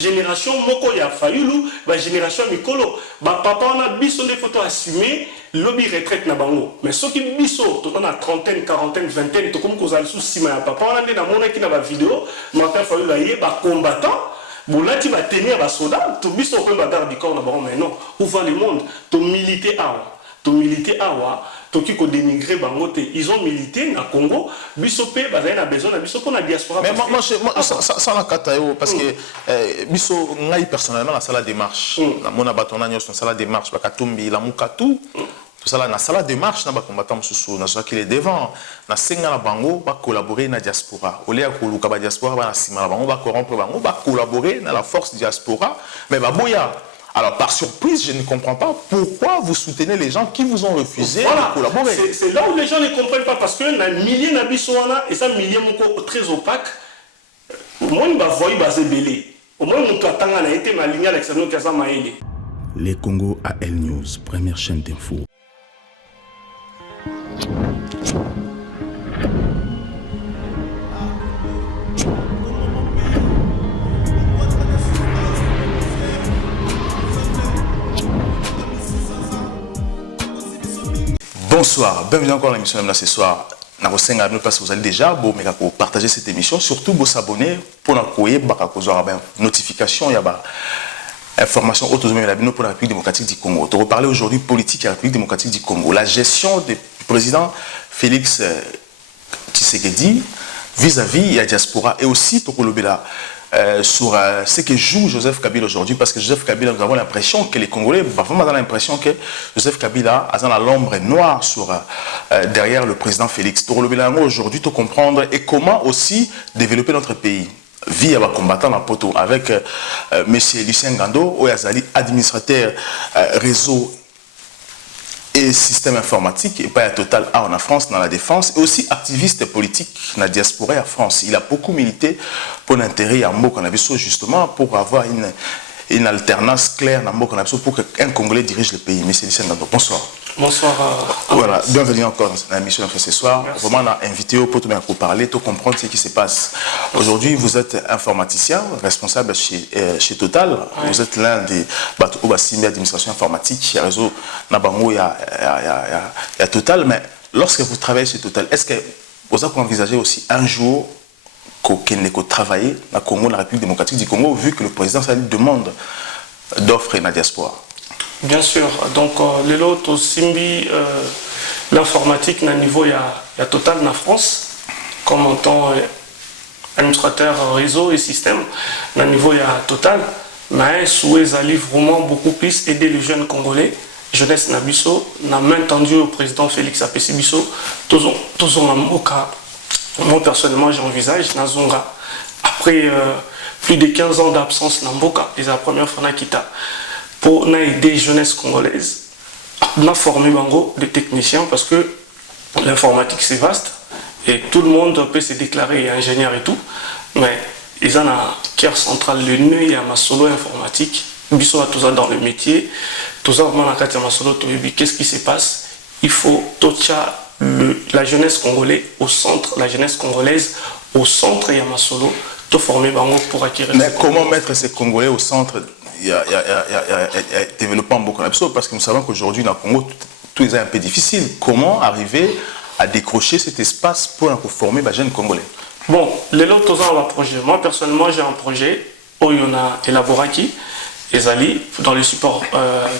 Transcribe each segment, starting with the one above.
génération moko ya Fayulu, ba génération mikolo, ba papa on a biso des photos assumées, lobby retraite na bango. Mais ceux qui biso, tout on a trentaine, quarantaine, vingtaine, tout comme qu'on a le souci ma papa on a des na mona qui na ba vidéo, matin Fayulu là yé ba combattant. Bon là tu vas tenir ba soldat, tout biso comme ba garde du corps na bango mais non, où va le monde? To militer awa, to qui ko dénigrer bangote, ils ont milité na Congo, bisopé bazay na besoin na biso pour la diaspora. Mais moi ça la katayo parce que biso ngai personnellement na sala démarche. Na mona batona nyos na sala démarche ba katumbi la mukatu. Tout ça là na sala démarche na ba combattant mususu na so qu'il est devant na senga na bango ba collaborer na diaspora. Au lieu ko luka ba diaspora ba na sima na bango ba corrompre bango ba collaborer na la force diaspora mais ba boya. Alors, par surprise, je ne comprends pas pourquoi vous soutenez les gens qui vous ont refusé de collaborer. C'est là où les gens ne comprennent pas, parce que na milliers d'habitants, et ça, milliers très opaques, au moins, ils voient basé belé. Au moins, nous attendons à été ma ligne avec Samuel Kazamaïli. Les Congo AL News, première chaîne d'info. Bonsoir, bienvenue encore à l'émission de ce soir. Parce que vous allez déjà partager cette émission, surtout vous s'abonner pour avoir notification, information autonomie pour la République démocratique du Congo. On va parler aujourd'hui politique à la République démocratique du Congo. La gestion du président Félix Tshisekedi vis-à-vis de la diaspora et aussi sur ce que joue Joseph Kabila aujourd'hui, parce que Joseph Kabila, nous avons l'impression que les Congolais, vraiment dans l'impression que Joseph Kabila a dans l'ombre noire derrière le président Félix. Pour le bilan aujourd'hui, pour comprendre et comment aussi développer notre pays via un combattant dans Poto avec M. Lucien Gando, Oyazali, administrateur réseau et système informatique, et pas à Total A en France, dans la défense, et aussi activiste politique dans la diaspora en France. Il a beaucoup milité pour l'intérêt à Mbo Kanabiso, justement, pour avoir une alternance claire dans Mbo Kanabiso, pour qu'un Congolais dirige le pays. Monsieur Lucien Gando, bonsoir. Bonsoir. Voilà, bienvenue encore dans l'émission de ce soir. Merci. Vraiment, on a invité pour tout bien parler, pour comprendre ce qui se passe. Aujourd'hui, vous êtes informaticien, responsable chez Total. Oui. Vous êtes l'un des administration informatique. Il y a réseau Nabango, il y a Total. Mais lorsque vous travaillez chez Total, est-ce que vous avez envisagé aussi un jour qu'on travailler dans le Congo, la République démocratique du Congo, vu que le président ça lui demande d'offres dans la diaspora? Bien sûr, donc les lots Simbi, l'informatique à niveau il y a Total en France, comme en tant administrateur réseau et système, à niveau il y a Total, mais souhait aller vraiment beaucoup plus aider les jeunes Congolais, jeunesse Nabiso, n'a main tendue au président Félix Apessi Bisso, tous ont moi personnellement j'envisage Nazonga après plus de 15 ans d'absence Namboka, c'est la première fois qu'il a pour aider jeunesse congolaise, on a formé Bango de techniciens parce que l'informatique c'est vaste et tout le monde peut se déclarer ingénieur et tout, mais ils ont un cœur central, le nœud, il y a ma solo informatique, ils sont tous dans le métier, tous qu'est-ce qui se passe? Il faut la jeunesse congolaise au centre, la jeunesse congolaise au centre, il y a ma solo, tout former Bango pour acquérir. Mais comment mettre ces Congolais au centre? Il y a développement beaucoup d'absurdes parce que nous savons qu'aujourd'hui dans le Congo tout est un peu difficile. Comment arriver à décrocher cet espace pour former les jeunes Congolais? Bon, les autres ont un projet. Moi personnellement j'ai un projet où il y en a élaboré qui Ezali dans le support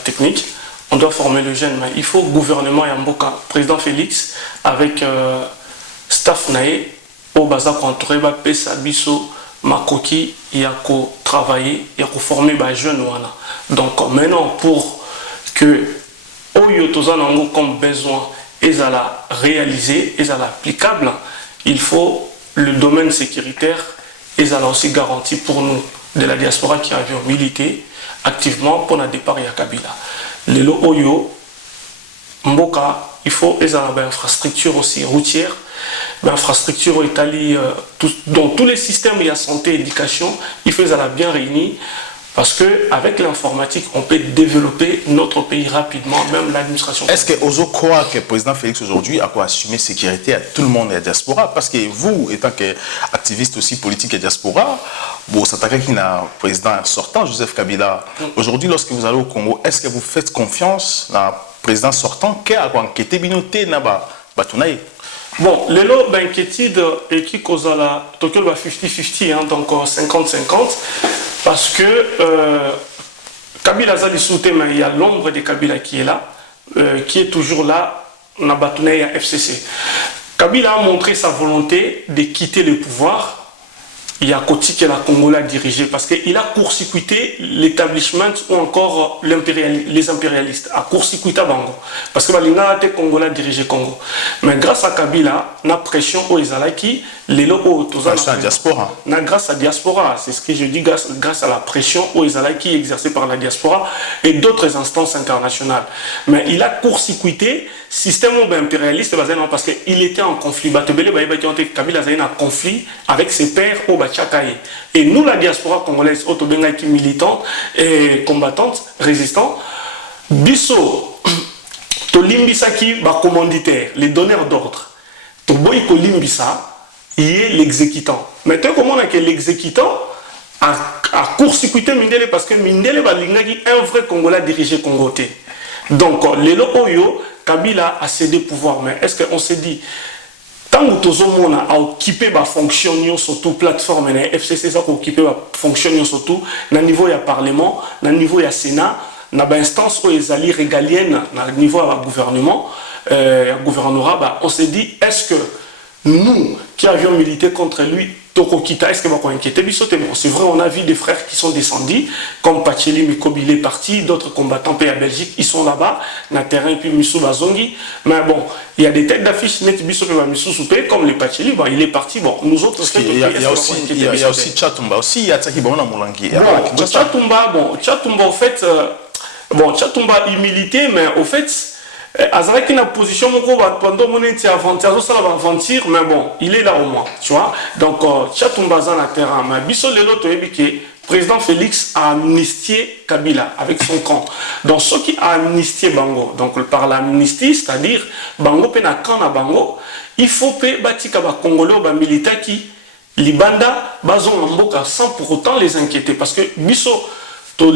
technique. On doit former le jeune, mais il faut gouvernement et Mboka, président Félix avec staff nae au baza contrôler pesa biso makoki il y a qu'à travailler, il y a qu'à former les jeunes. Donc maintenant, pour que Oyo comme besoin et à la réaliser, et à l'applicable, il faut le domaine sécuritaire et à la aussi garanti pour nous de la diaspora qui avions milité activement pour le départ à Kabila. Les Oyo, Mboka, il faut une infrastructure aussi routière. L'infrastructure Italie, dans tous les systèmes, il y a santé, éducation, il faut la bien réunis Parce qu'avec l'informatique, on peut développer notre pays rapidement, même l'administration. Est-ce que vous croyez que le président Félix aujourd'hui a quoi assumer sécurité à tout le monde et à la diaspora? Parce que vous, étant qu'activiste aussi politique et diaspora, vous s'attaquez qui n'a président sortant, Joseph Kabila. Aujourd'hui, lorsque vous allez au Congo, est-ce que vous faites confiance à président sortant qui a enquêté binoté naba batunaï? Bon, les lots d'inquiétude et qui cause la Tokyo 50-50, donc 50-50, parce que Kabila Zali Souté, mais il y a l'ombre de Kabila qui est là, qui est toujours là, on a batunaï à FCC. Kabila a montré sa volonté de quitter le pouvoir. Il y a Koti que la Congolais a dirigé parce qu'il a court-circuité l'établissement ou encore les impérialistes, a court-circuité Bango. Parce que l'Ina a été Congolais a dirigé Congo. Mais grâce à Kabila, la pression aux Ezalaki, les locaux, grâce à la diaspora. Grâce à la diaspora, c'est ce que je dis, grâce à la pression aux Ezalaki exercée par la diaspora et d'autres instances internationales. Mais il a court-circuité le système impérialiste parce qu'il était en conflit. Kabila a un conflit avec ses pairs au Bachakaye. Et nous, la diaspora congolaise, qui militante et combattante, résistante, biso, to limbisa qui ba commanditaire, les donneurs d'ordre, to boy ko limbisa, il est l'exécutant. Maintenant, comment on a que l'exécutant a court-circuité Mindele parce que Mindele va l'ingaki un vrai Congolais dirigé Congoté. Donc, les Oyo, Kabila a cédé pouvoir. Mais est-ce qu'on s'est dit, tant que tout le monde a occupé la fonction surtout plateforme FCC ça a occupé la fonction surtout na niveau du parlement na niveau du sénat na instance où les alliés régaliennes na niveau du gouvernement gouvernorat on s'est dit est-ce que nous qui avions milité contre lui Tokokita est-ce que va inquiéter bon c'est vrai on a vu des frères qui sont descendus comme Pacheli Mikobi il est parti d'autres combattants pays à Belgique ils sont là-bas na terrain puis Missou Bazongi mais bon il y a des têtes d'affiche net comme les Pacheli bon il est parti bon nous autres il y a aussi Chatumba aussi il y a Tsaki Bona Moulangi Chatumba au fait Chatumba il militait mais au fait Azaraki na position pendant mon aventure mais bon il est là au moins tu vois donc Chatumba na terrain mais biso lelo to ebike président Félix a amnistié Kabila avec son camp donc ce qui a amnistié Bango donc par l'amnistie c'est-à-dire Bango pe na camp na Bango il faut pe batika ba congolais ba militaires qui libanda bazon mboka sans pour autant les inquiéter parce que biso to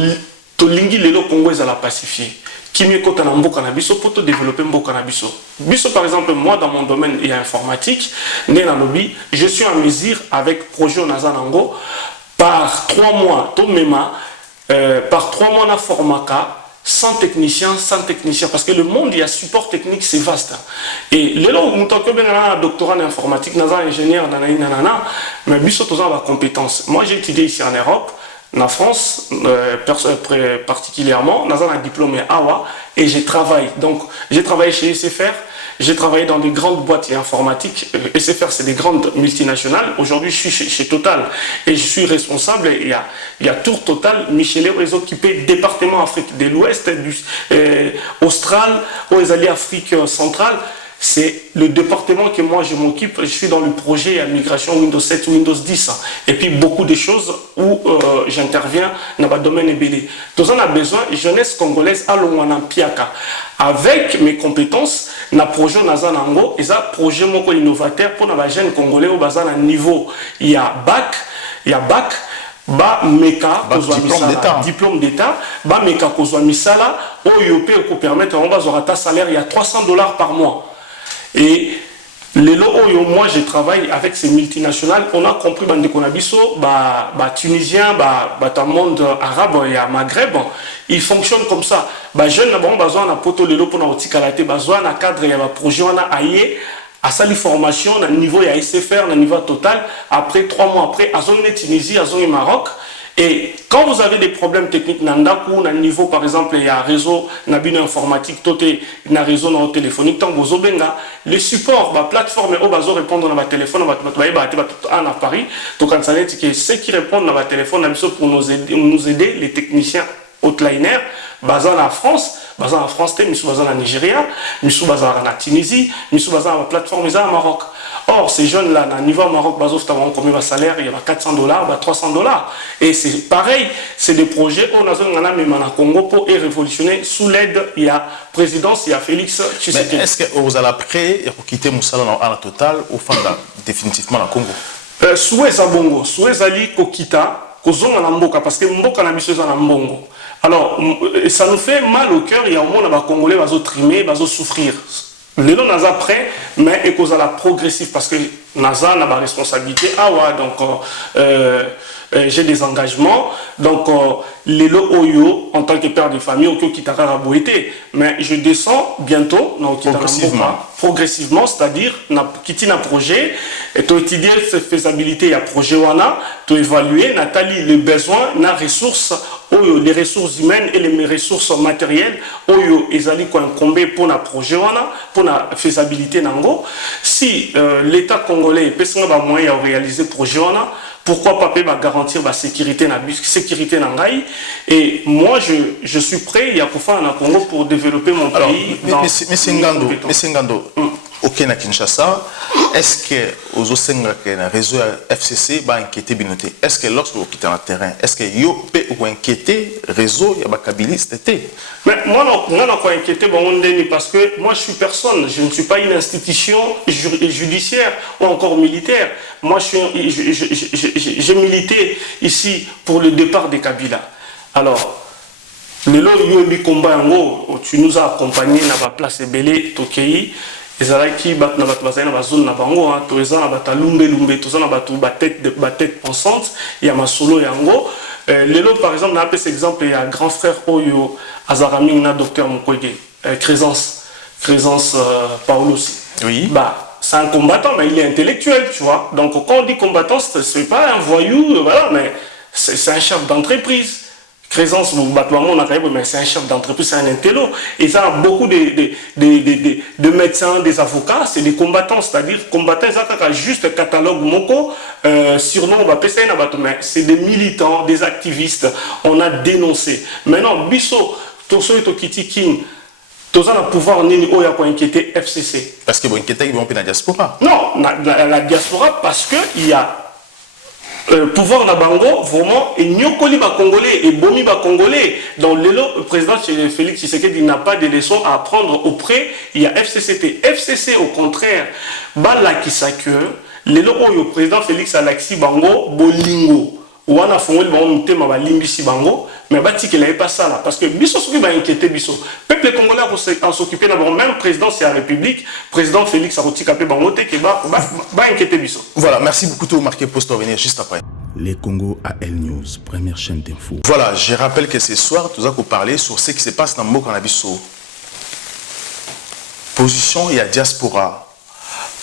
lingi lelo Congo ils la pacifier qui me côté na mboka na biso pour développer mboka na biso. Biso par exemple moi dans mon domaine et informatique, né na lobby, je suis en mesure avec projet Nazanango par 3 mois tout mema par 3 mois na formaka sans technicien parce que le monde il y a support technique c'est vaste. Et le long on que ben un doctorat en informatique, nazan ingénieur nanana mais biso tous la compétence. Moi j'ai étudié ici en Europe. En France, particulièrement, j'ai un diplôme à Awa et j'ai travaillé. Donc, j'ai travaillé chez SFR, j'ai travaillé dans des grandes boîtes informatiques. SFR, c'est des grandes multinationales. Aujourd'hui, je suis chez Total et je suis responsable. Il y a Tour Total, Michel Réseau qui paie département Afrique de l'Ouest, Austral, aux alliés Afrique centrale. C'est le département que moi je m'occupe, je suis dans le projet à migration Windows 7, Windows 10 et puis beaucoup de choses où j'interviens dans le domaine ébélé. Nous on a besoin, jeunesse congolaise à l'Ouanampiaka. Avec mes compétences, na projet Nazanango, et ça projet moko innovateur pour les jeunes congolais au bas à niveau. Il y a bac, ba meka diplôme d'état ba meka kozwa misala oyo pe ko permettre on va avoir salaire il y a $300 par mois. Et les lots où moi je travaille avec ces multinationales, on a compris qu'on a biso, tunisien, dans le monde arabe et à Maghreb, ils fonctionnent comme ça. Jeunes n'ont pas besoin de poto les lots pour nous tikalate, besoin d'un cadre et un projet on a aillé à sa formation, à niveau à SFR, à niveau total. Après 3 mois après, à zone Tunisie, à zone Maroc. Et quand vous avez des problèmes techniques, nandaku, na niveau par exemple, il y a un réseau, nabino informatique, toté, na réseau na téléphonique, tant vous benga, le support, la plateforme, au bazo répondre dans votre téléphone, en Paris, donc c'est ceux qui répondent dans votre téléphone, pour nous aider, les techniciens hautliner, basé en France, basé en France, basé en Nigeria, basé en Tunisie, basé en la plateforme au Maroc. Or, ces jeunes-là, à niveau Maroc, combien de salaire, il y a $400, $300. Et c'est pareil, c'est des projets où on a même en Congo pour révolutionner sous l'aide, il y a présidence, il y a Félix Tshisekedi. Mais est-ce que vous allez après quitter Moussala en la totale ou définitivement le Congo? Souhait Zabongo, souhait Zali Kokita, Kozonga na Mboka, parce que Mboka na Biso na Mbongo. Alors, ça nous fait mal au cœur, il y a au moins les Congolais qui vont trimer, qui vont souffrir. Les gens sont prêts, mais ils sont progressif parce que NASA a des responsabilités. Ah ouais, donc j'ai des engagements. Donc, les Oyo, en tant que père de famille, au Kitara Boité. Mais je descends bientôt, progressivement, c'est-à-dire, quitter un projet, et tu étudier cette faisabilité, il y a projet Wana, tu évaluer, Nathalie, les besoins, les ressources humaines et les ressources matérielles, ils allaient incomber pour un projet Wana, pour la faisabilité Nango. Si l'État congolais peut avoir moyen de réaliser le projet Wana, pourquoi pas garantir la sécurité Nangaï? Et moi, je suis prêt, il y a pour faire un Congo pour développer mon pays. Mais Ngando, ok, na Kinshasa, est-ce que aux le réseau FCC va inquiéter Binoté? Est-ce que lorsque vous quittez le terrain, est-ce que vous peut inquiéter le réseau Yabakabiliste? Mais moi, je ne pas inquiété parce que moi, je suis personne. Je ne suis pas une institution judiciaire ou encore militaire. Moi, j'ai milité ici pour le départ de Kabila. Alors, le Yoli combat en haut, tu nous as accompagnés dans la place Belé, Tokei. Ezalaki bat na bat bazana bazone na bango hein toza na bata lumbe toza na batu tête pensante ya masolo yango lelo par exemple na appelé exemple ya grand frère Oyo Azarami na docteur Mukwege Crézence Paulos. Oui. Bah c'est un combattant mais il est intellectuel, tu vois. Donc quand on dit combattant c'est pas un voyou voilà mais c'est un chef d'entreprise. Présence, mais c'est un chef d'entreprise, c'est un intello. Et ça a beaucoup de médecins, des avocats, c'est des combattants, c'est-à-dire combattants, ils ont juste catalogue moko, surnom, on va passer mais c'est des militants, des activistes, on a dénoncé. Maintenant, Bisso, Toso et Tokiti King, tous ont le pouvoir ni au ya inquiéter FCC. Parce que vous inquiétez qu'ils vont dans la diaspora. Non, la diaspora parce qu'il y a pouvoir na bango vraiment et nyokoli ba congolais et bomi ba congolais donc le président Félix Tshisekedi n'a pas de leçons à apprendre auprès il y a FCC au contraire bala qui s'accueille le président Félix Alexis Bango bolingo wana fongoli ba mutema ba limbisi bango mais bati qu'il n'avait pas ça là parce que biso soki ba inquiéter biso peuple congolais en s'occuper d'abord même président c'est la République président Félix Arotika pe bango te que ba inquiéter biso. Voilà, merci beaucoup tout marqué poste à venir juste après. Les Congo AL News, première chaîne d'info. Voilà, je rappelle que ce soir nous allons parler sur ce qui se passe dans Mboka na biso. Position et la diaspora.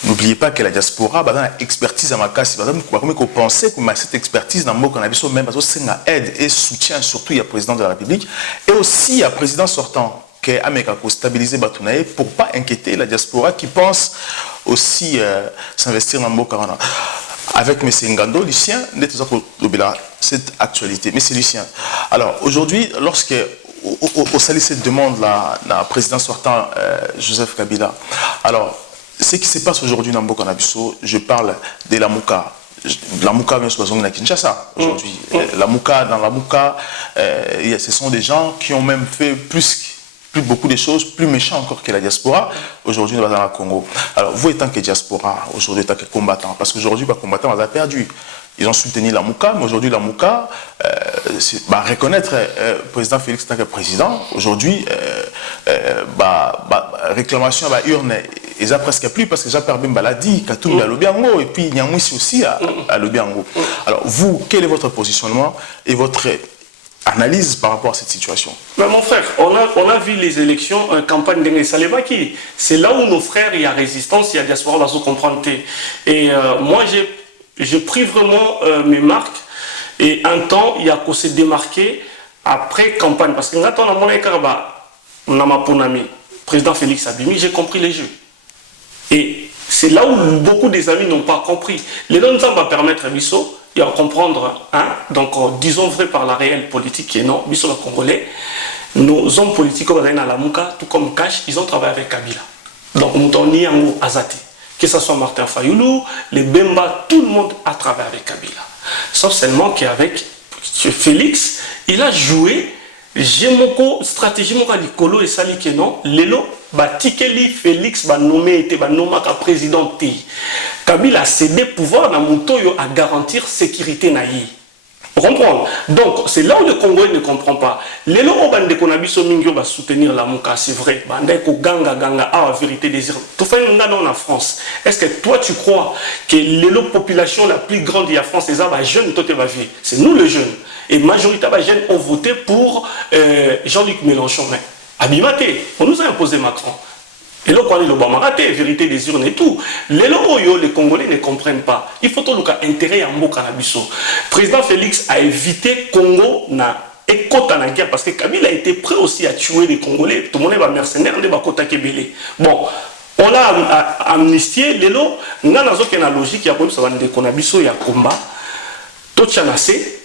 N'oubliez pas que la diaspora a une expertise à ma casse. Comme vous pensez que cette expertise dans le monde cannabis, même c'est une aide et soutien, surtout il y a le président de la République et aussi il y a le président sortant qui a stabilisé Batounaï pour ne pas inquiéter la diaspora qui pense aussi s'investir dans le monde cannabis. Avec M. Ngando, Lucien, cette actualité. M. Lucien, alors aujourd'hui, lorsque au salut cette demande là, la président sortant Joseph Kabila, alors ce qui se passe aujourd'hui dans Mboka na biso, je parle de la Mouka. La Mouka vient sur la Kinshasa aujourd'hui. La Mouka, dans la Mouka, ce sont des gens qui ont même fait plus beaucoup de choses, plus méchants encore que la diaspora. Aujourd'hui, nous sommes dans le Congo. Alors, vous étant que diaspora, aujourd'hui, étant que combattant, parce qu'aujourd'hui, les combattants, on a perdu. Ils ont soutenu la Mouka, mais aujourd'hui, la Mouka, reconnaître le président Félix tant que président, aujourd'hui, réclamation à la urne, ils n'ont presque plus parce que j'ai perdu une maladie, Katoum à l'Obiango, et puis Nyamouissi aussi à l'Obiango. Alors, vous, quel est votre positionnement et votre analyse par rapport à cette situation? Mais mon frère, on a vu les élections, campagne de Salebaki. C'est là où nos frères, il y a résistance, il y a diaspora, on va se comprendre. Et moi, j'ai pris vraiment mes marques. Et un temps, il y a qu'à se démarquer après campagne. Parce que quand on a mon écarba, on a ma ponami, président Félix Abimi, j'ai compris les jeux. Et c'est là où beaucoup des amis n'ont pas compris. Les gens ne vont pas permettre à Bisso, il y a à comprendre, hein, donc disons vrai par la réelle politique et non, biso congolais, nos hommes politiques comme la Lamuka, tout comme Cash, ils ont travaillé avec Kabila. Donc Moutoni Yango Azati, que ce soit Martin Fayoulou, les Bemba, tout le monde a travaillé avec Kabila. Sauf seulement qu'avec Félix, il a joué Jemoko, stratégie Moka Likolo et Sali Kenon, Lelo, Batikeli Félix, nommé président T. Kabila a cédé pouvoir dans Moutoyo à garantir sécurité naïe. Vous comprenez? Donc, c'est là où le Congolais ne comprend pas. Les gens qui va soutenir la Mouka, c'est vrai. La vérité des Tout fait en France. Est-ce que toi, tu crois que les populations la plus grande de la France, c'est les jeunes, c'est nous les jeunes. Et la majorité des jeunes ont voté pour Jean-Luc Mélenchon. Mais Abimate, on nous a imposé Macron. Et là, quand on a raté, vérité des urnes et tout, les Congolais ne comprennent pas. Il faut tout intérêt à Mboka Nabiso. Le président Félix a évité Congo na écoute en guerre parce que Kabila a été prêt aussi à tuer les Congolais. Tout le monde est mercenaire, on est Bakota Kebele. Bon, on l'a amnistié, les lots, on a une logique, il y a comme ça, on a il y a combat, tout chanacé,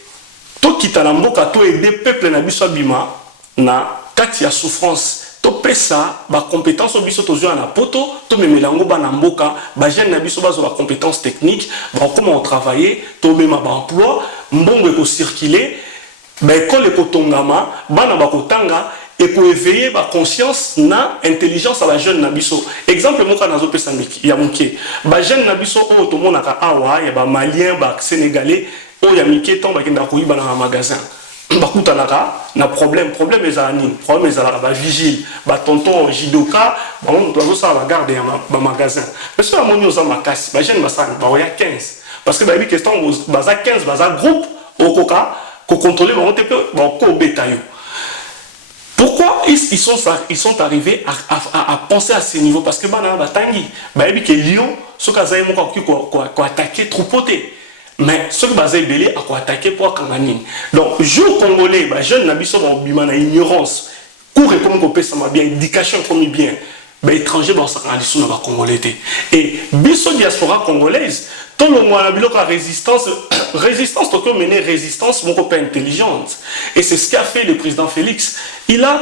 tout qui t'a l'amboka, tout aider le peuple Nabiso Bima, na kati ya souffrance. Topé ça, ba compétence au biso tozo na poto, to memelango ba na mboka, ba jeune na biso bazo ba compétence technique, ba comment travailler, to mema ba emploi, mbongo ko circuler, ba école ko tongama, ba na ba kotanga et ko éveiller ba conscience na intelligence à la jeune na biso. Exemple moka nazo pesa miki, ya moké. Ba jeune na biso o to monaka awa, ya ba malien, ba sénégalais, o ya miki ton ba kenda ko yiba na magasin. Na problème les années problème les vigile tonton jidoka doit ça la garde un magasin mais sur la monnaie aux amakasi jeune bassan il y a 15 parce que il question baza 15 baza groupe au coca ko contrôler ko betayo. Pourquoi ils sont arrivés à penser à ce niveau parce que bana batangi que Lyon ce kazaye moko ko attaquer troupoté. Mais ce qui est belé à attaquer pour Kanganine. Donc, jour congolais, jeune Nabiso va bimana ignorance, cours et comme on ça m'a bien, éducation comme bien, étranger va s'en dans la congolais. Et biso diaspora congolaise, tout le monde a la résistance, tout le monde résistance, mon copain intelligente. Et c'est ce qu'a fait le président Félix. Il a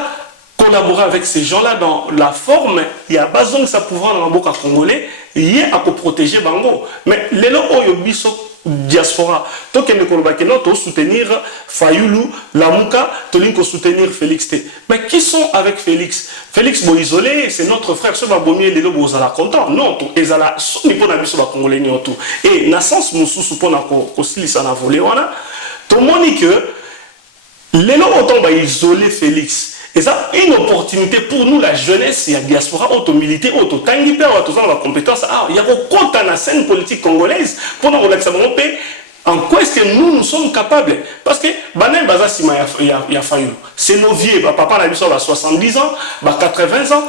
collaboré avec ces gens-là dans la forme, il y a besoin de sa pouvoir dans le boca congolais, il y a à protéger Bango. Mais les gens ont biso diaspora to kende koloba que non to soutenir Fayoulou Lamuka to linko soutenir Félix T. Mais qui sont avec Félix? Félix bo isolé, c'est notre frère, ce va bomber les lobo za la content. Non, to ezala ni pona biso ba congolais ni tout. Et na sens mususu pona ko silisa na volé wana to moni que les lobo autant ba isoler Félix. Et ça, une opportunité pour nous, la jeunesse, il y a diaspora, auto-milité, auto-tangi, la compétence. Il y a au compte dans la scène politique congolaise pour nous relaxer mon pays. En quoi est-ce que nous sommes capables? Parce que Banen Baza Sima y a fallu. C'est nos vieux, papa n'a vu ça à 70 ans, 80 ans.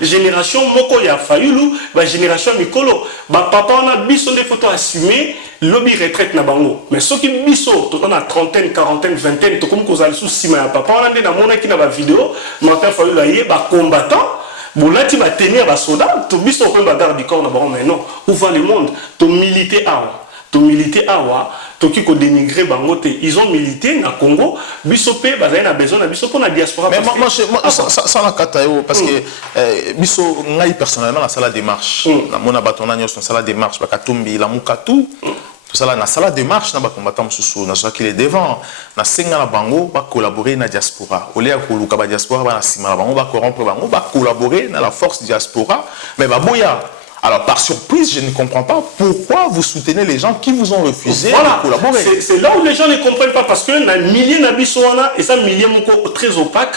Génération Moko y a fallu, génération Mikolo. Papa on a biso des photos assumées, lobby retraite na bango. Mais ceux qui biso, on a trentaine, quarantaine, vingtaine, tout comme qu'on a sous Sima y a papa on a des namona qui n'a pas vidéo, Martin fallu là y combattant. Boulati va tenir la soldat, tout biso peut bagarre du corps na bango, mais non. Où va le monde? Tout militer à to militer awa to ki ko dénigrer bangote ils ont milité na Congo bisopé bazay na besoin na bisopo na diaspora. Mais moi ça la katayo parce que biso ngai personnellement la sala démarche na mona batona nyos na sala démarche ba katumbi la mukatu tout ça là na sala démarche na ba combattant mususu na soki les devant na senga na bango ba collaborer na diaspora au lieu ko luka ba diaspora ba na sima na bango ba corrompre bango ba collaborer na la force diaspora mais ba boya. Alors, par surprise, je ne comprends pas pourquoi vous soutenez les gens qui vous ont refusé de collaborer. C'est là où les gens ne comprennent pas, parce que na milliers d'habitants, et ça, milliers très opaque,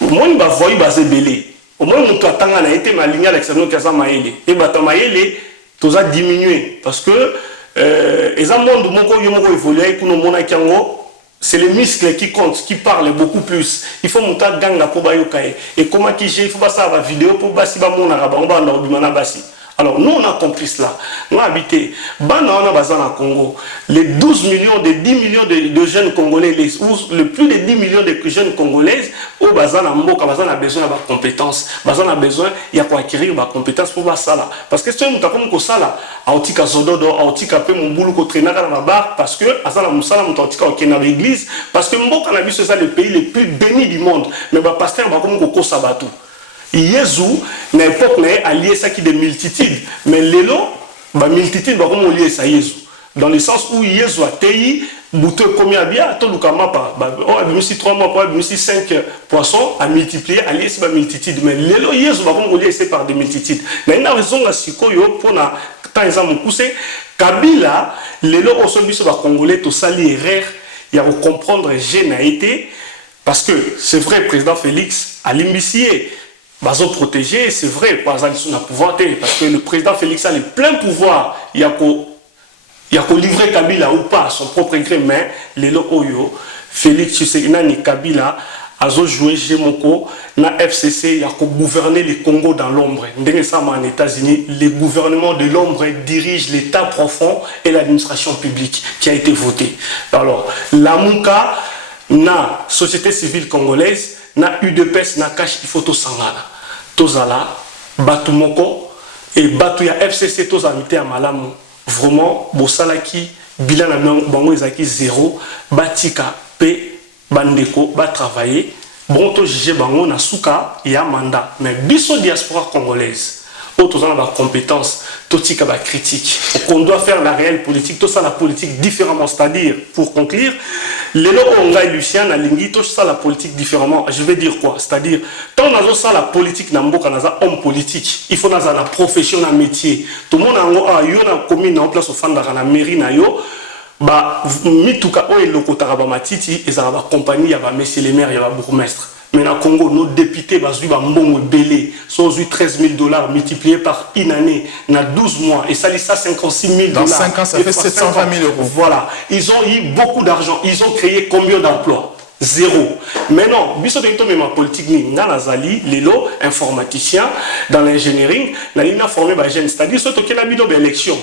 moi, je vois basé belé. Au moins, nous attendons à été ma ligne à l'extérieur de Maïle. Et Batamaïle, tout a diminué. Parce que, les amants de mon corps, ils ont évolué, c'est les muscles qui comptent, qui parlent beaucoup plus. Il faut monter gang pour bayokaye. Et comment qui j'ai, il faut pas ça la vidéo pour basi ba mon arabe, on va leur demander basi. Alors, nous, on a compris cela. On a habité. Bana, on a Congo. Les 12 millions, les 10 millions de jeunes Congolais, le plus de 10 millions de jeunes Congolaises, au Bazan a besoin de compétences. Bazan a besoin d'acquérir des compétences pour ça. Parce que si on a comme ça, on a Zododo, on a peu mon boulot qu'on traîne dans la barre, parce que Azana Moussala, on a dans l'église, parce que Mboka a vu c'est ça le pays le plus béni du monde. Mais le pasteur, on a comme Koko Sabatou. Jésus, à l'époque, il a allié ça qui des multitudes. Mais l'élo, la multitude, va comme lier ça Jésus. Dans le sens où Jésus a taillé, bouteille combien bien, tout le kama pas. On a mis 3 mois, on a mis 5 poissons à multiplier, allier ça multitude. Mais l'élo, Jésus va comme lier ça par des multitudes. Mais il y a raison à ce qu'on pour na tant exemple poussé. Kabila, l'élo au sol du Congolais, tout ça l'erreur, il y a à comprendre généalité. Parce que c'est vrai, le président Félix a l'imbissier. Bazo protégé, c'est vrai, pas un pouvoir, parce que le président Félix a le plein pouvoir, il y a qu'au livrer Kabila ou pas, son propre gré, mais les Oyo, Félix Tshisekedi Kabila, a joué Gemoko, na FCC, il y a qu'au gouverner le Congo dans l'ombre. En États-Unis, le gouvernement de l'ombre dirige l'État profond et l'administration publique qui a été votée. Alors, la Mouka, na société civile congolaise, na UDPS, na cash, il faut tout sangana. Tozala, Batumoko et Batuya FCC, Tozamité à Malamu. Vraiment, Bosalaki, bilan à Bango Ezaki 0, Batika, P, Bandeko, va travailler. Bon, to jige Bango na Souka, il y a mandat. Mais biso diaspora congolaise, autres ont la compétence, totika ba critique. On doit faire la réelle politique, tout ça la politique différemment. C'est-à-dire, pour conclure, les Onga et Lucien a lingui tout ça la politique différemment. Je vais dire quoi? C'est-à-dire, tant on a ça la politique n'amboka naza homme politique, il faut naza la profession na métier. Tout le monde a yo na commune en place au fond de la mairie na yo. Bah mituka o elokotaka ba matiti ezala ba compagnie ya ba messieurs les maires ya ba bourgmestre. Mais dans le Congo, nos députés ont eu un bon belé, sont eu $13 000 multipliés par une année, dans 12 mois, et ça dit ça 56 000 $. Dans 5 ans, ça fait 720 000 €. Voilà, ils ont eu beaucoup d'argent, ils ont créé combien d'emplois? 0. Mais non, biso de to même politique ni ngana zali lelo informaticien dans l'ingénierie, na formé ba jeune, c'est-à-dire surtout que la bido d'élection.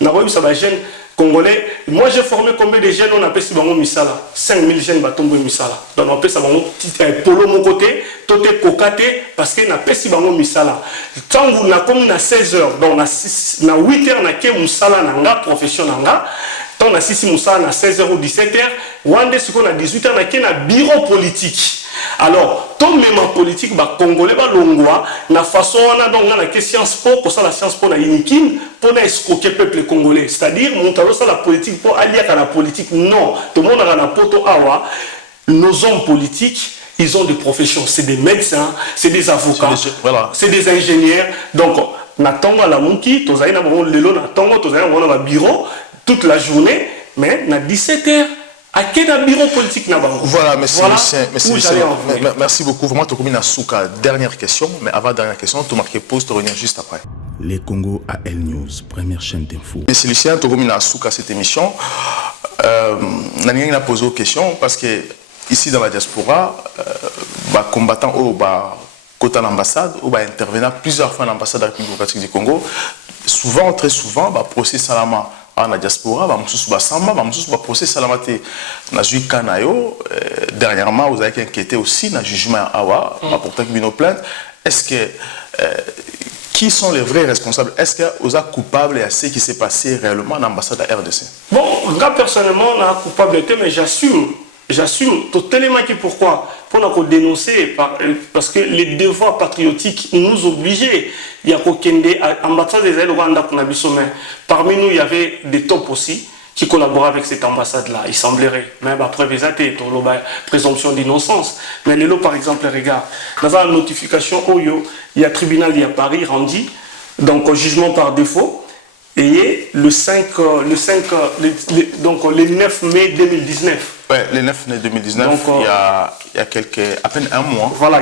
Na voyé ça ba jeune Congolais, moi j'ai formé combien de jeunes on appelle si bango misala 5000 jeunes batombo misala. Donc on appelle ça bango polo mon côté, toté kokate parce que na pesi bango misala. Tangu na comme na 16h, donc na 8h na ke musala nanga profession nanga. Tant na 6 musala na 16h ou 17h, wande ce qu'on a 18h na ke na bureau politique. Alors, tout même en politique, bah Congolais, bah longwa, na façon on a donc na que science po, pour ça la science po na unikin, pour na escroquer peuple congolais. C'est-à-dire, montalo ça la politique pour allier à la politique. Non, tout le monde a la poto awa. Nos hommes politiques, ils ont des professions, c'est des médecins, c'est des avocats, c'est des ingénieurs. Donc, natongo à la munki, tozaï na bon lelo natongo, tozaï na bon bureau toute la journée, mais na 17h. À quel bureau politique n'a pas? Voilà, merci, voilà merci beaucoup. Vraiment, tu as commis une souka. Dernière question, mais avant dernière question, tu marques pause, tu reviens juste après. Les Congo AL News, première chaîne d'info. Merci Lucien, tu as commis une souka cette émission. N'a posé une question parce que ici dans la diaspora, combattant au côté de l'ambassade, ou intervenant plusieurs fois à l'ambassade de la République démocratique du Congo, souvent, très souvent, procès Salama. En la diaspora, procès Salamate, dernièrement, vous avez inquiété aussi dans le jugement Awa, rapportant une plainte. Est-ce que qui sont les vrais responsables? Est-ce que vous êtes coupable à ce qui s'est passé réellement dans l'ambassade de la RDC? Bon, moi personnellement, on a coupabilité, mais j'assume. J'assume totalement que pourquoi? Pour nous dénoncer, parce que les devoirs patriotiques nous obligeaient. Il y a ambassade des Rwanda qu'on a vu sommet. Parmi nous, il y avait des tops aussi qui collaboraient avec cette ambassade-là. Il semblerait. Même après, la présomption d'innocence. Mais les lots, par exemple, regarde, dans la notification OYO, il y a un tribunal, il y a Paris rendu, donc jugement par défaut. Et le 9 mai 2019. Oui, le 9 mai 2019, donc, il y a à peine un mois. Voilà, un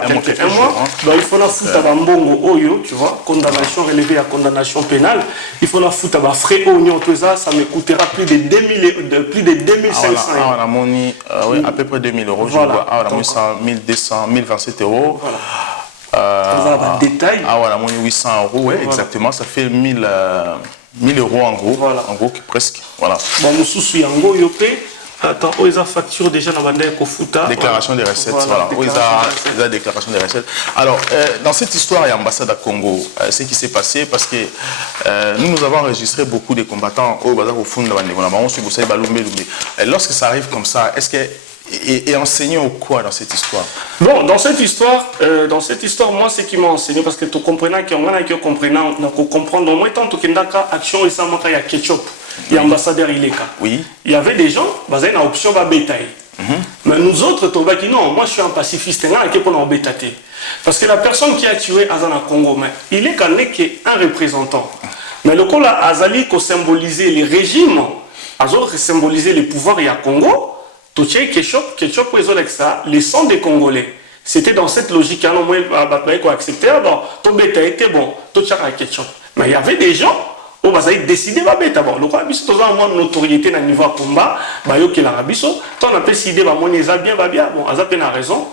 mois. Donc il faut la foutre à Mbongo Oyo, tu vois, condamnation relevée à condamnation pénale. Il faut la foutre à frais oignon, tout ça, ça me coûtera plus de 2500 €. On a monnaie, oui, à peu près 2000 €. Voilà. On a mis 1200, 1027 €. Voilà. détail. Ah voilà, 800 €, ouais, exactement, ça fait 1000 € en gros, voilà. en gros presque, voilà. Bon, nous yango yopé. Attends, où est la facture déjà dans la Kofuta? Déclaration des recettes, voilà. Où est la déclaration des recettes? Alors, dans cette histoire, il y a l'ambassade à Congo. Ce qui s'est passé, parce que nous avons enregistré beaucoup de combattants au Bazar au fond de la bande. Lorsque ça arrive comme ça, est-ce que et enseignant quoi dans cette histoire? Bon, dans cette histoire, moi, ce qui m'a enseigné, parce que tu comprends qu'on comprendre, au moins tant que action et ça manque à ketchup, il y a ambassadeur Ileka. Oui. Il y avait des gens, ils avaient une option de bétail. Mais nous autres, non, moi je suis un pacifiste, parce que la personne qui a tué Azana Congo, il est qu'un représentant. Mais le cas Azali qui symboliser les régimes, Azali symboliser les pouvoirs et à Congo. Ketchup, les sons des Congolais. C'était dans cette logique qu'il a accepté. Alors, ton bétail était bon, tout ça ketchup. Mais il y avait des gens qui ont décidé de bêta. Bon, le quoi, si tu as une notoriété dans le niveau combat, bah yo qui la rabiso, tu as décidé bah mon eza bien, bon, Azap a raison,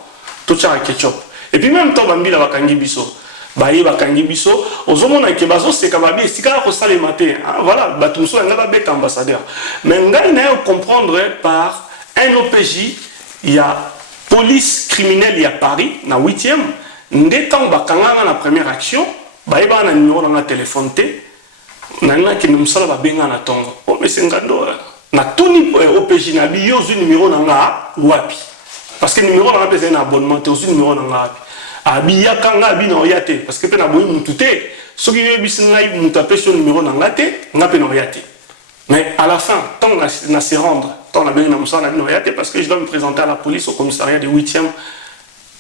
tout ça ketchup. Et puis même temps, bambi la bakangi biso. Baye bakangi biso, ozomona ke bazo c'est kababi, si ka ko sale matin. Voilà, batumso nga bêta ambassadeur. Mais ngai na comprendre par un OPJ, il y a police criminelle, il y a Paris, na 8e. Dès temps, bakanga na première action, bah il y a un numéro dans la téléphone T, nana qui nous sala babenga na tongo. Oh mais c'est ngando, na tout OPJ na bi yo numéro dans la wapi. Parce que numéro dans la besoin un abonnement, t'es aussi numéro dans la wapi. Abi ya kanga abi na oyate, parce que pe na boyi mutute, ce qui est bisna y mutape sur numéro dans la T, na pe na oyate. Mais à la fin, tant qu'on a se rendre, tant qu'on a bien parce que je dois me présenter à la police au commissariat de 8e.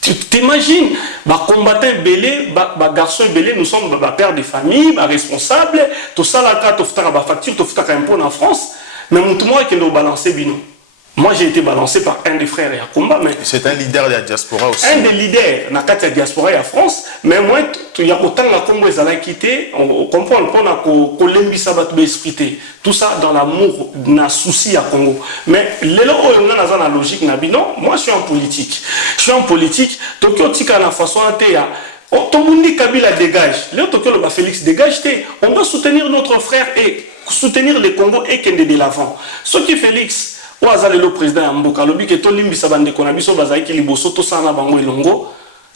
Tu t'imagines, combattant belé, garçon belé, nous sommes père de famille, responsables, tout ça là, tu fais la facture, tu fais un impôt en France, mais moi qui dois balancer bino. Moi j'ai été balancé par un des frères à combat. C'est un leader de la diaspora aussi. Un des leaders dans la diaspora en France, mais moi, il y a autant de Congo qui ont quitté, on comprend qu'on a l'embissa l'esprit. Tout ça dans l'amour, dans le souci à Congo. Mais les gens qui ont la logique, non, moi je suis en politique. Je suis en politique, Tokyo Tika la façon à Tomundi Kabila dégage. Léo Tokyo le Félix dégage. On doit soutenir notre frère et soutenir le Congo et qu'il de l'avant. Ce qui Félix. Le président Amboka lobi que tolimbi sabande konabiso bazaiki liboso to sana bango elongo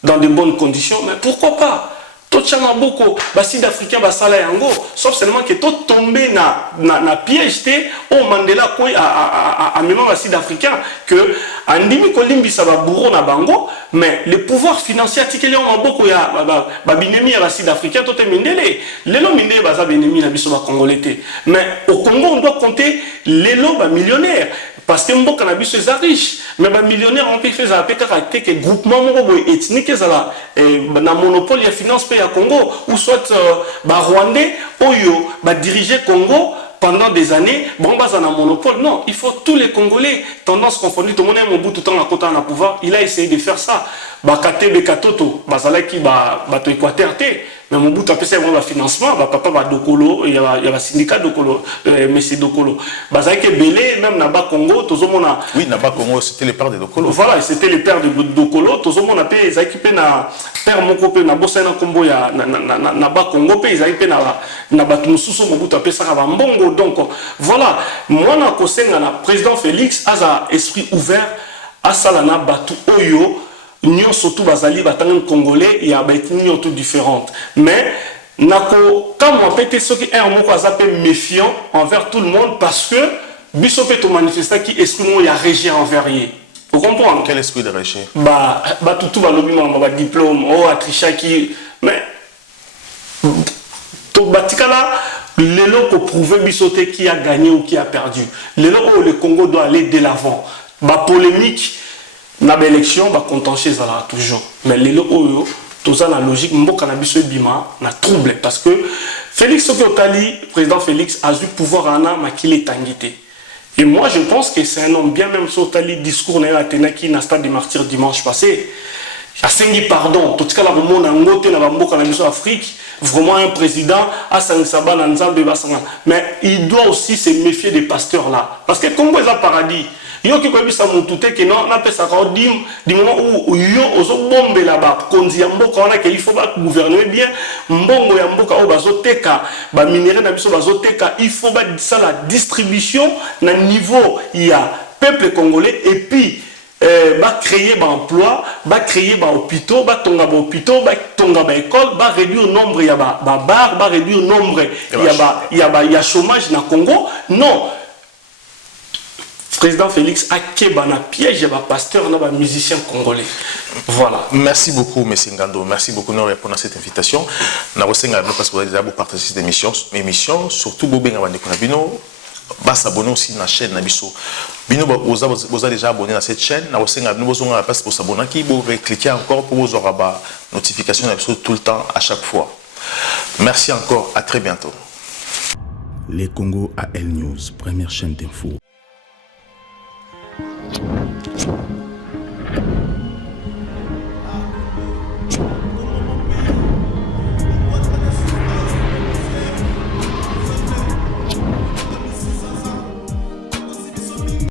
dans de bonnes conditions, mais pourquoi pas tochanga boko basi d'africain basala yango, sauf seulement que to tomber na piège té au Mandela ko a même basi d'africain que andimi kolimbi saba bourreau na bango, mais le pouvoir financier tikeli en boko ya binemi ya basi d'africain to te mindele lelo mindele baza binemi na biso ba congolais té, mais au Congo on doit compter lelo ba millionnaires. Parce que les cannabis sont riches, mais les millionnaires ont fait que groupement ethnique na monopole de finance pays à Congo, ou soit Rwandais, Oyo, diriger Congo pendant des années, bon bas un monopole. Non, il faut tous les Congolais, tendance confondue, tout le monde aime au bout tout le temps à côté en pouvoir, il a essayé de faire ça. Bakate Bekatoto, Bazalaki, Bato Équateur, mais mon bout après c'est un financement, papa va Dokolo, il y a le syndicat Dokolo, Messi Dokolo. Bazalaki Belé, même Naba Congo, tout le monde a. Oui, Naba Congo, c'était les pères de Dokolo. Voilà, c'était les pères de Dokolo, tout le monde a payé, ils ont équipé na père Mokope, na Bossa na Combo, Naba Congo, ils ont équipé na Batumususo, mon bout après ça va Mbongo. Donc voilà, moi na Kosenga, na président Félix, a un esprit ouvert, à Salana Batu Oyo. Nous surtout bazali batang congolais, il y a des ethnies toutes différentes. Mais nako quand on peut ce qui est un mot méfiant envers tout le monde parce que biso peut manifester qui esprit il y a régi envers lui. Vous comprenez? Quel esprit de régi? Tout va lobby mon diplôme, atricha qui mais to batikala les locaux prouver bisoté qui a gagné ou qui a perdu. Les locaux le Congo doit aller de l'avant. Polémique na élection ba contentieux ça toujours, mais les lois tout ça la logique mboka na biso bima na trouble parce que Félix Sokiotali, président Félix a eu pouvoir ana makile tangité. Et moi je pense que c'est un homme bien, même Sokiotali discours na atenaki na stade des martyrs dimanche passé. A sengi pardon, tout cas la monde ngote na mboka na biso Afrique, vraiment un président a sangsaba na nzambe basanga. Mais il doit aussi se méfier des pasteurs là parce que Congo est un paradis. yo ki koyebisa mutu te ke non napesaka dim du moment où yo ozobombela bakonzi ya mboka wana ke il faut bagouverner bien mbongo ya mboka oyo bazoteka baminere na biso bazoteka il faut basala distribution na niveau ya peuple congolais et puis va créer un emploi, va créer un hôpital, va tonga un hôpital, va tonga une école, va réduire le nombre il y a bar, va réduire le nombre il y a chômage dans Congo. Non. Président Félix a un piège et un pasteur, un musicien congolais. Voilà. Merci beaucoup, M. Ngando. Merci beaucoup de répondre à cette invitation. Nous avons parce que vous avez partagé cette émission, surtout vous avez s'abonner aussi à la chaîne Nabiso. Vous avez déjà abonné à cette chaîne. Nous avons la place pour s'abonner. Vous pouvez cliquer encore pour vous avoir des notifications tout le temps, à chaque fois. Merci encore. À très bientôt. Les Congo AL News, première chaîne d'info.